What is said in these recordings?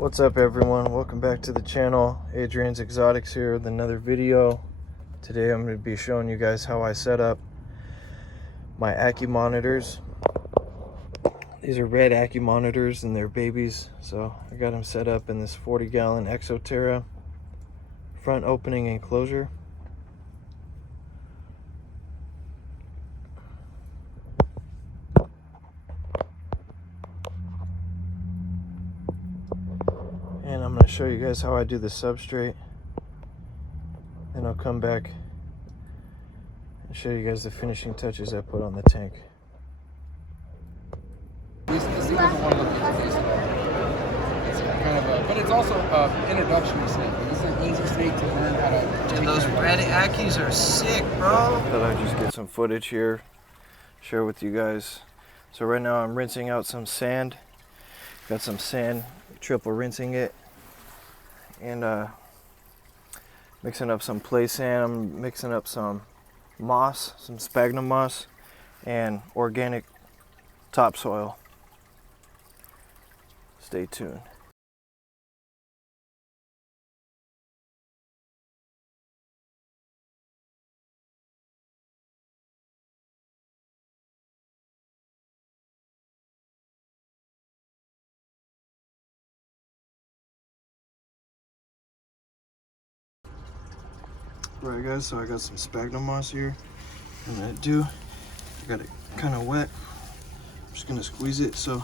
What's up everyone, welcome back to the channel. Adrian's Exotics here with another video. Today I'm going to be showing you guys how I set up my Ackie monitors. These are Red Ackie monitors and they're babies, so I got them set up in this 40-gallon Enclosure front opening enclosure. And I'm going to show you guys how I do the substrate. Then I'll come back and show you guys the finishing touches I put on the tank. This thing doesn't want to look into this. It's kind of a, but it's also an introduction to snake. It's an easy snake to learn how to. Dude, those Red Ackies are sick, bro. Thought I'd just get some footage here, share with you guys. So right now I'm rinsing out some sand. Got some sand, triple rinsing it, and mixing up some play sand. I'm mixing up some moss, some sphagnum moss, and organic topsoil. Stay tuned. Right guys, so I got some sphagnum moss here. And I got it kind of wet. I'm just gonna squeeze it so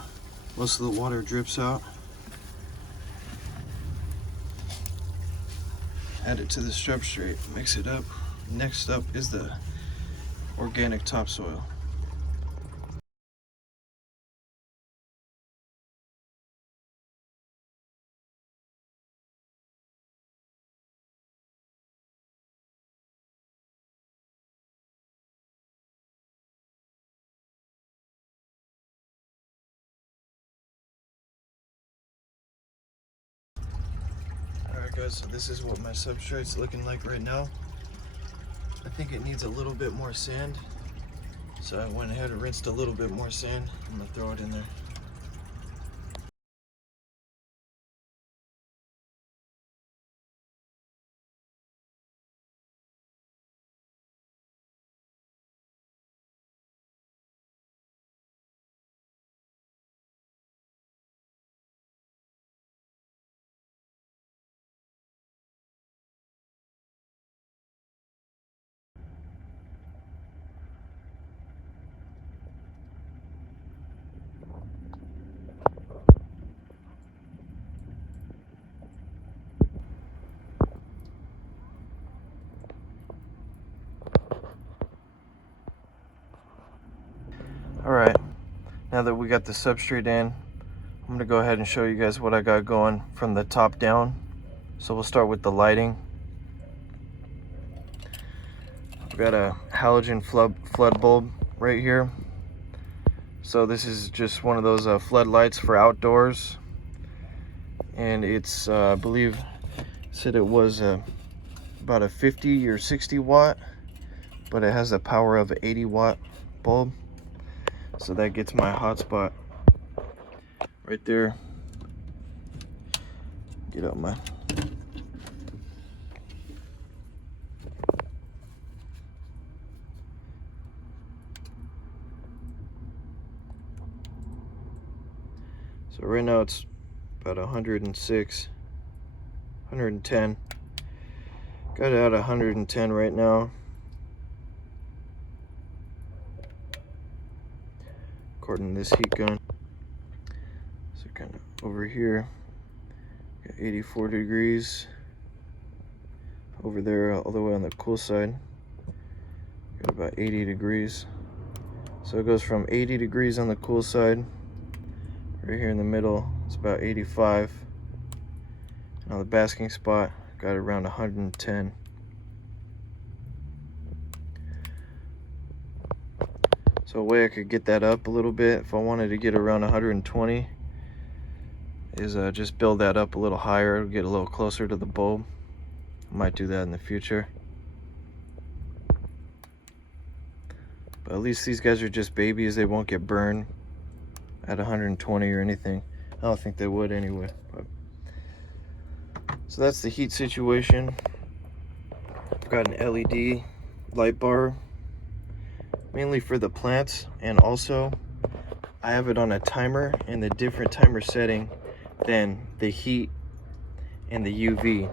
most of the water drips out. Add it to the substrate, mix it up. Next up is the organic topsoil. Alright guys, so this is what my substrate's looking like right now. I think it needs a little bit more sand. So I went ahead and rinsed a little bit more sand. I'm gonna throw it in there. Alright, now that we got the substrate in, I'm going to go ahead and show you guys what I got going from the top down. So we'll start with the lighting. I've got a halogen flood bulb right here. So this is just one of those flood lights for outdoors. And it's, I believe, said it was about a 50 or 60 watt, but it has the power of an 80 watt bulb. So that gets my hotspot right there. Get out my so right now it's about 106, 110. Got it at 110 right now. According to this heat gun. So kind of over here, got 84 degrees. Over there, all the way on the cool side, got about 80 degrees. So it goes from 80 degrees on the cool side, right here in the middle, it's about 85. And on the basking spot, got it around 110. So a way I could get that up a little bit, if I wanted to get around 120, is just build that up a little higher, get a little closer to the bulb. I might do that in the future. But at least these guys are just babies, they won't get burned at 120 or anything. I don't think they would anyway. But So that's the heat situation. I've got an LED light bar, mainly for the plants, and also I have it on a timer and a different timer setting than the heat and the UV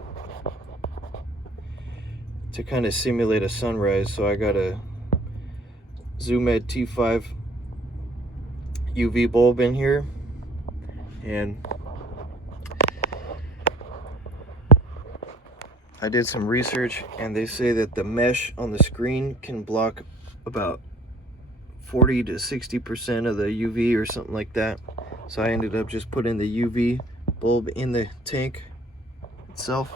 to kind of simulate a sunrise. So I got a Zoomed T5 UV bulb in here, and I did some research, and they say that the mesh on the screen can block about 40 to 60% of the UV or something like that. So I ended up just putting the UV bulb in the tank itself.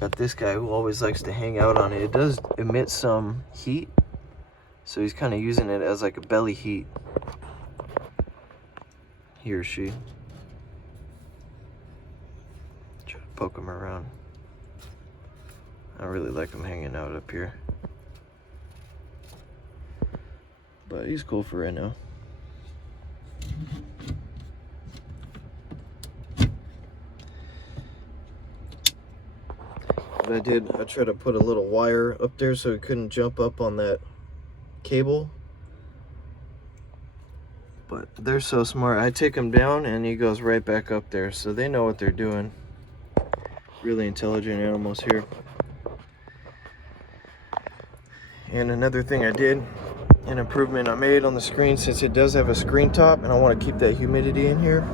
Got this guy who always likes to hang out on it. It does emit some heat, so he's kind of using it as like a belly heat. He or she. Try to poke him around. I really like him hanging out up here, but he's cool for right now. What I did, I tried to put a little wire up there so he couldn't jump up on that cable. But they're so smart. I take him down and he goes right back up there. So they know what they're doing. Really intelligent animals here. And another thing I did, an improvement I made on the screen, since it does have a screen top and I want to keep that humidity in here,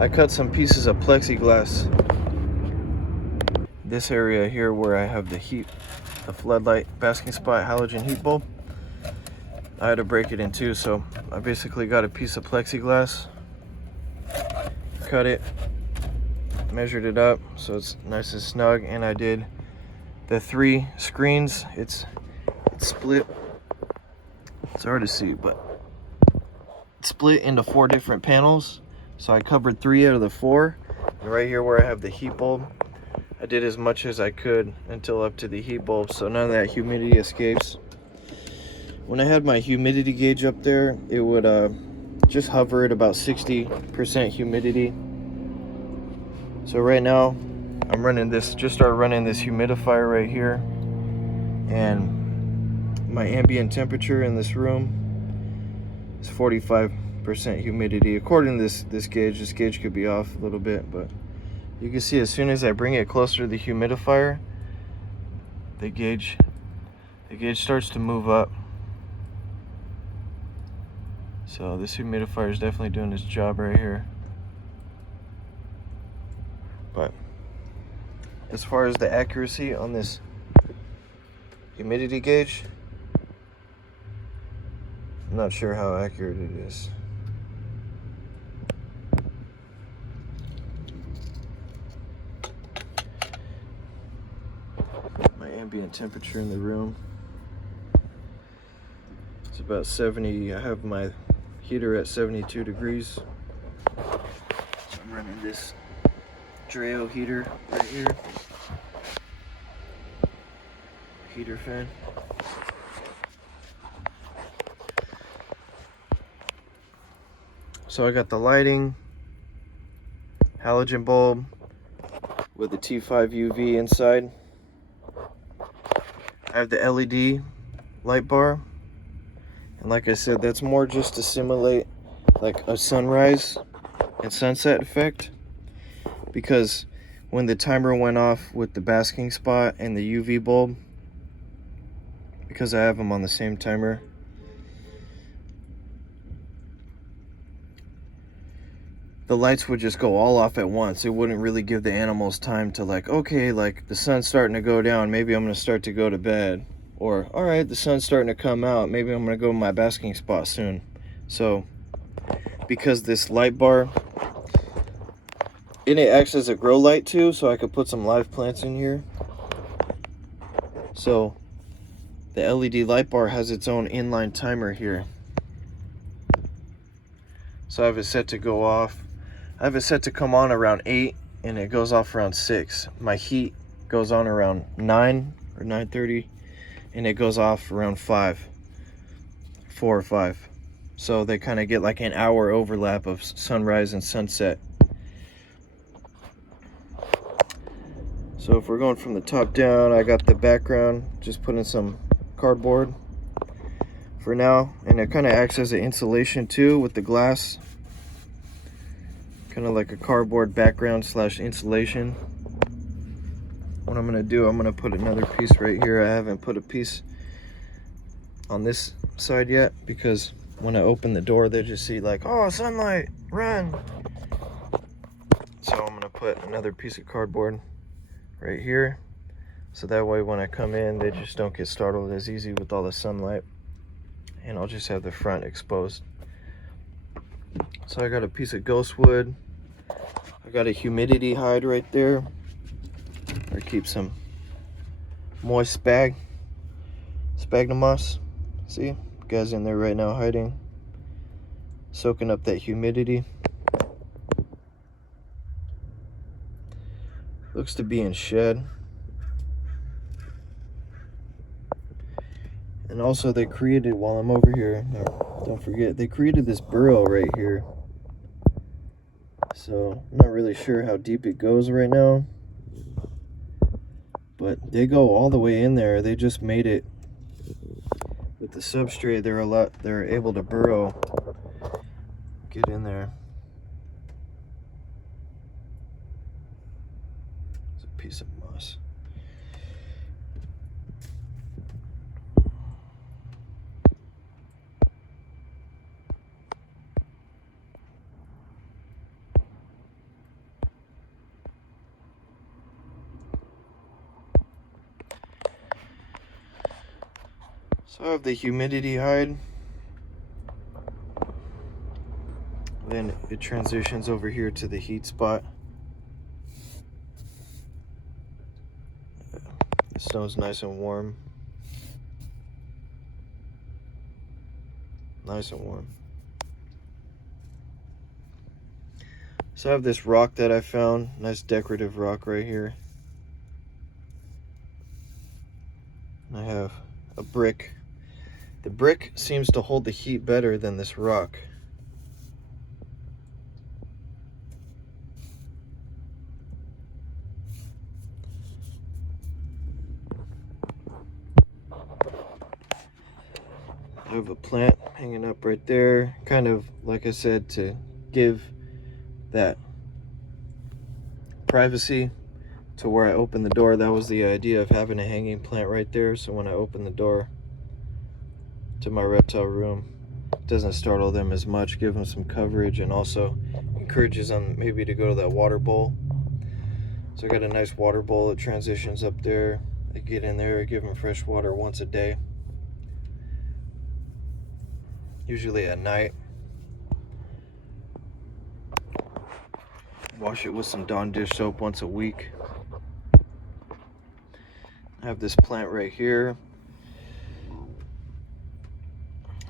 I cut some pieces of plexiglass. This area here where I have the heat, the floodlight basking spot halogen heat bulb, I had to break it in two. So I basically got a piece of plexiglass, cut it, measured it up so it's nice and snug, and I did the 3 screens. It's split. It's hard to see, but it's split into 4 different panels. So I covered 3 out of the 4. And right here where I have the heat bulb, I did as much as I could until up to the heat bulb, so none of that humidity escapes. When I had my humidity gauge up there, it would just hover at about 60% humidity. So right now, I'm running this, just started running this humidifier right here, and my ambient temperature in this room is 45% humidity. According to this gauge could be off a little bit, but you can see as soon as I bring it closer to the humidifier, the gauge starts to move up. So this humidifier is definitely doing its job right here. But as far as the accuracy on this humidity gauge, I'm not sure how accurate it is. My ambient temperature in the room, it's about 70. I have my heater at 72 degrees. So I'm running this Dreo heater right here. Heater fan. So I got the lighting, halogen bulb with the T5 UV inside. I have the LED light bar, and like I said, that's more just to simulate like a sunrise and sunset effect, because when the timer went off with the basking spot and the UV bulb, because I have them on the same timer, the lights would just go all off at once. It wouldn't really give the animals time to like, okay, like the sun's starting to go down, maybe I'm gonna start to go to bed. Or, all right, the sun's starting to come out, maybe I'm gonna go to my basking spot soon. So, because this light bar, and it acts as a grow light too, so I could put some live plants in here. So, the LED light bar has its own inline timer here. So I have it set to go off. I have it set to come on around 8 and it goes off around 6. My heat goes on around 9 or 9:30 and it goes off around 5, 4 or 5. so they kind of get like an hour overlap of sunrise and sunset. So if we're going from the top down, I got the background, just put in some cardboard for now, and it kind of acts as an insulation too with the glass, kind of like a cardboard background slash insulation. What I'm gonna do, I'm gonna put another piece right here. I haven't put a piece on this side yet because when I open the door, they just see like, oh, sunlight, run. So I'm gonna put another piece of cardboard right here, so that way when I come in, they just don't get startled as easy with all the sunlight. And I'll just have the front exposed. So I got a piece of ghost wood. I got a humidity hide right there, or keep some moist sphagnum moss. See, guys in there right now hiding, soaking up that humidity. Looks to be in shed. And also they created, while I'm over here, don't forget, they created this burrow right here. So I'm not really sure how deep it goes right now, but they go all the way in there. They just made it with the substrate. They're able to burrow, get in there. It's a piece of moss. So I have the humidity hide. Then it transitions over here to the heat spot. The stone's nice and warm. Nice and warm. So I have this rock that I found. Nice decorative rock right here. And I have a brick. The brick seems to hold the heat better than this rock. I have a plant hanging up right there, kind of like I said, to give that privacy to where I open the door. That was the idea of having a hanging plant right there, so when I open the door to my reptile room, it doesn't startle them as much, give them some coverage, and also encourages them maybe to go to that water bowl. So I got a nice water bowl that transitions up there. I get in there, I give them fresh water once a day, usually at night. Wash it with some Dawn dish soap once a week. I have this plant right here.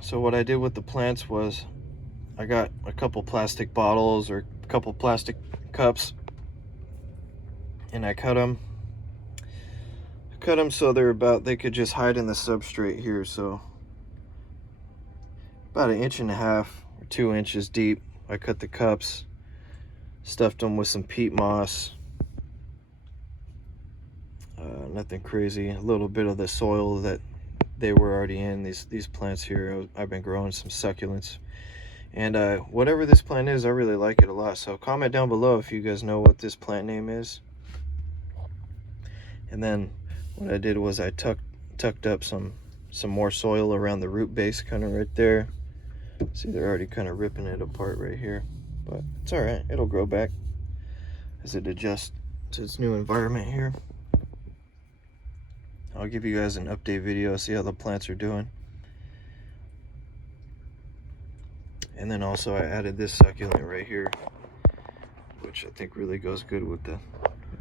So what I did with the plants was I got a couple plastic bottles or a couple plastic cups, and I cut them so they could just hide in the substrate here. So about 1.5 inches or 2 inches deep. I cut the cups, stuffed them with some peat moss. Nothing crazy. A little bit of the soil that they were already in. These plants here, I've been growing some succulents. And whatever this plant is, I really like it a lot. So comment down below if you guys know what this plant name is. And then what I did was I tucked up some more soil around the root base, kind of right there. See, they're already kind of ripping it apart right here, but it's all right. It'll grow back as it adjusts to its new environment here. I'll give you guys an update video, see how the plants are doing. And then also I added this succulent right here, which I think really goes good with the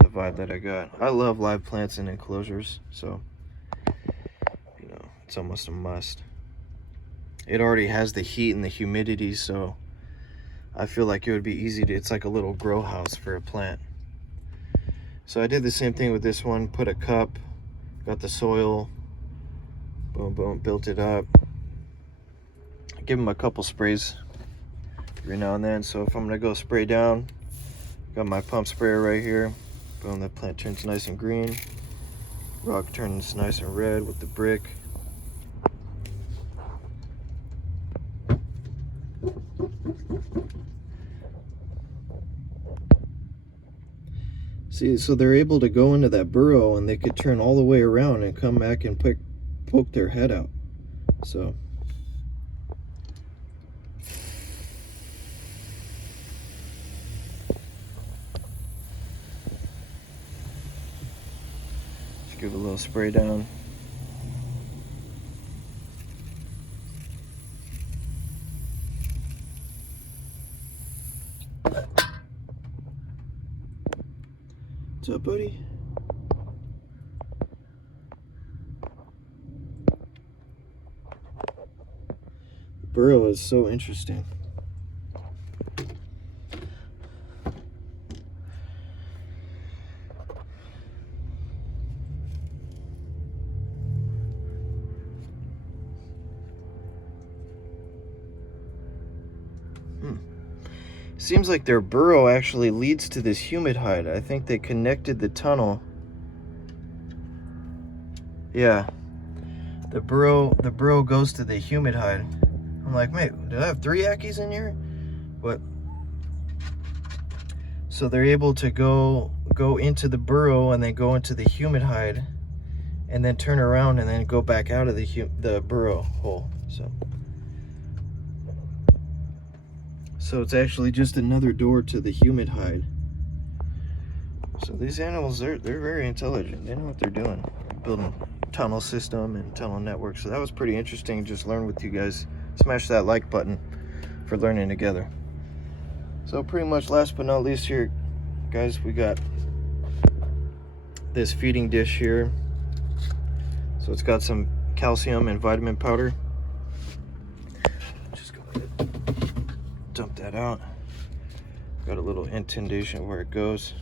vibe that I got. I love live plants in enclosures, so you know, it's almost a must. It already has the heat and the humidity, so I feel like it would be easy to, it's like a little grow house for a plant. So I did the same thing with this one, put a cup, got the soil, boom, boom, built it up, give them a couple sprays every now and then. So if I'm gonna go spray down, got my pump sprayer right here. Boom, the plant turns nice and green. Rock turns nice and red with the brick. See, so they're able to go into that burrow and they could turn all the way around and come back and poke their head out. So just give it a little spray down. What's up, buddy? The burrow is so interesting. Seems like their burrow actually leads to this humid hide. I think they connected the tunnel. Yeah, the burrow goes to the humid hide. I'm like, mate, do I have 3 Ackies in here? What? So they're able to go into the burrow and then go into the humid hide, and then turn around and then go back out of the burrow hole. So it's actually just another door to the humid hide. So these animals, they're very intelligent. They know what they're doing. Building tunnel system and tunnel network. So that was pretty interesting. Just learn with you guys. Smash that like button for learning together. So pretty much last but not least here, guys, we got this feeding dish here. So it's got some calcium and vitamin powder. Just go ahead and dump that out. Got a little indentation where it goes.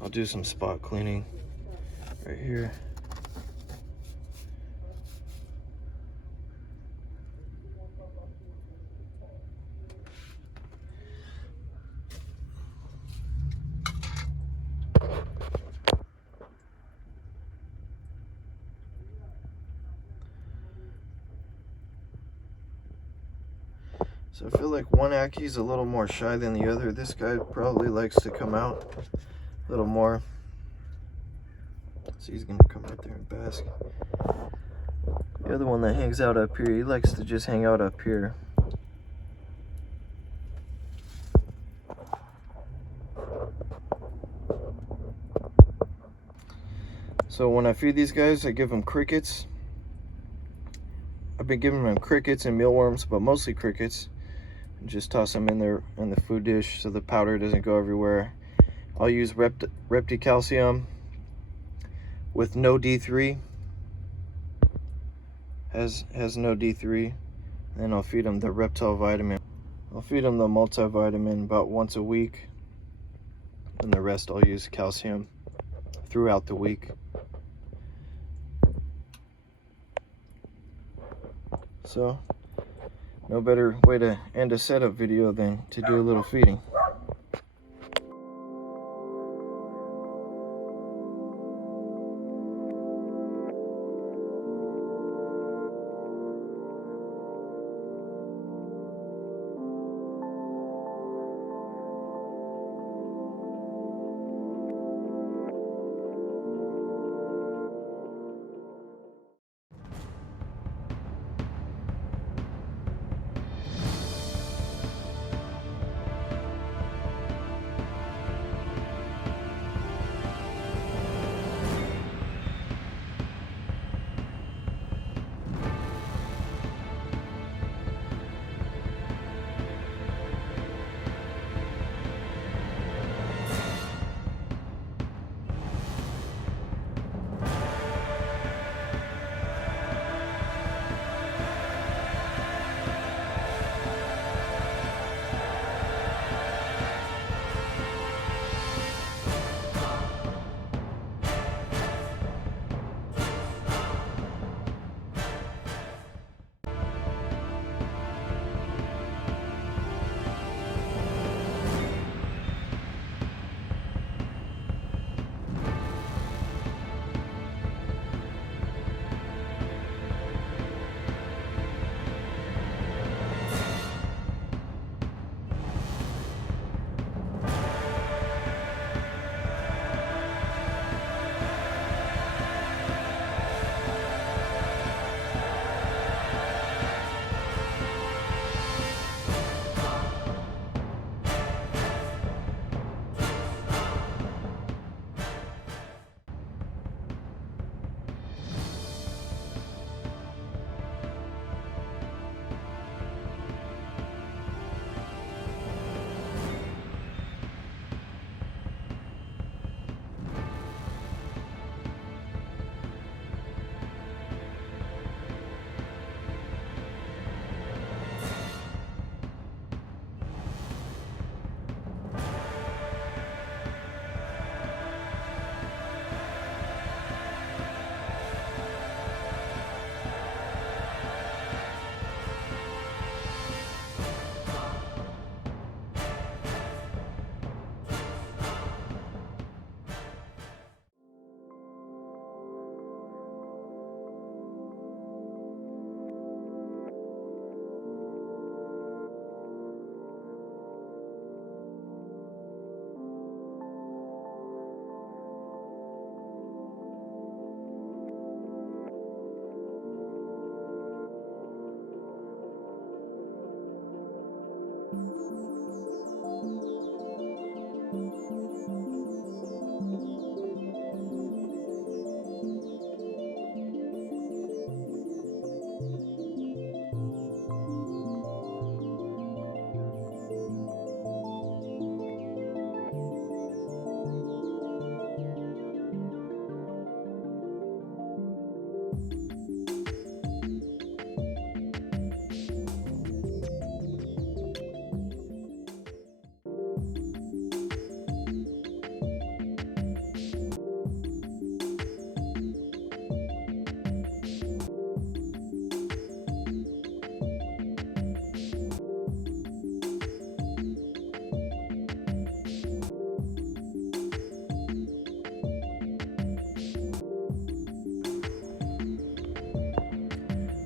I'll do some spot cleaning right here. So I feel like one Accie's a little more shy than the other. This guy probably likes to come out a little more. So he's gonna come out there and bask. The other one that hangs out up here, he likes to just hang out up here. So when I feed these guys, I give them crickets. I've been giving them crickets and mealworms, but mostly crickets. And just toss them in there in the food dish so the powder doesn't go everywhere. I'll use Repticalcium with no D3. Has no D3. And then I'll feed them the reptile vitamin. I'll feed them the multivitamin about once a week. And the rest I'll use calcium throughout the week. So, no better way to end a setup video than to do a little feeding.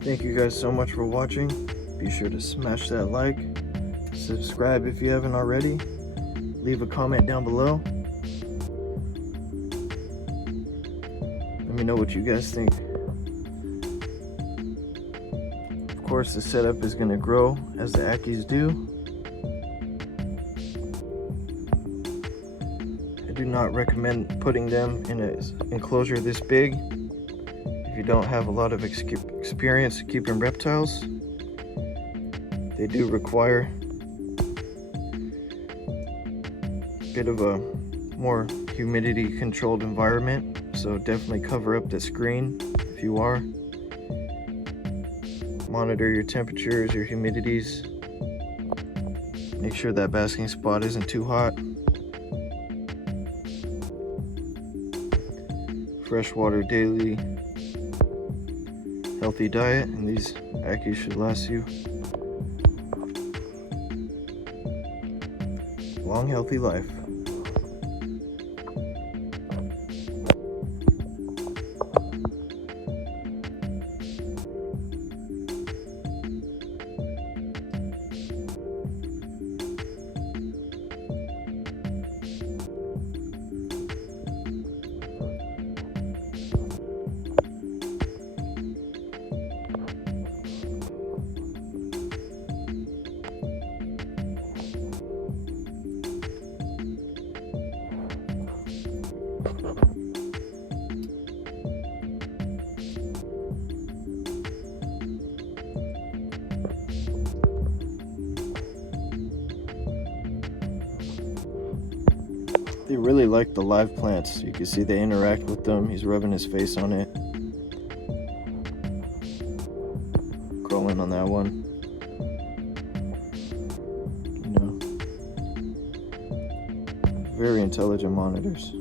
Thank you guys so much for watching. Be sure to smash that like, subscribe if you haven't already, leave a comment down below. Let me know what you guys think. Of course, the setup is going to grow as the Ackies do. I do not recommend putting them in an enclosure this big if you don't have a lot of experience keeping reptiles. They do require a bit of a more humidity controlled environment, so definitely cover up the screen if you are. Monitor your temperatures, your humidities. Make sure that basking spot isn't too hot. Fresh water daily. Healthy diet, and these Ackies should last you a long, healthy life. They really like the live plants. You can see they interact with them. He's rubbing his face on it. Crawling on that one. You know, very intelligent monitors.